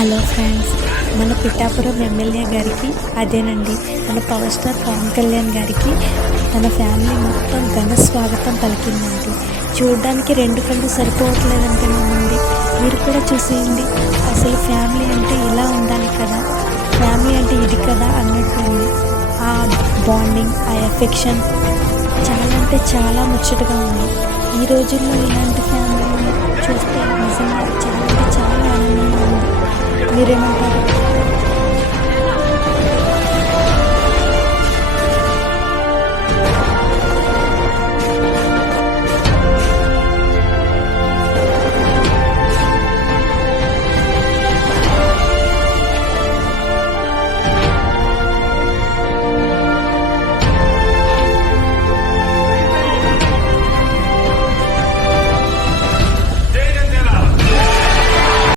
Hello friends, మన Pithapuram MLA గారికి అదేనండి మన పవర్ స్టార్ పవన్ కళ్యాణ్ గారికి తన ఫ్యామిలీ మొత్తం ఘన స్వాగతం పలికిందండి. చూడడానికి 2 కళ్ళు సరిపోవట్లేదంటే నమ్మండి, మీరు కూడా చూసేయండి. అసలు ఫ్యామిలీ అంటే ఇలా ఉండాలి కదా, ఫ్యామిలీ అంటే ఇది కదా అన్నట్టుంది. ఆ బాండింగ్, ఆ ఎఫెక్షన్ చాలా అంటే చాలా ముచ్చటగా ఉంది. ఈ రోజుల్లో ఇలాంటి ఫ్యామిలీని చూస్తే నిజంగా చాలా అంటే చాలా ఆనందంగా ఉంది. మీరేమంటారు?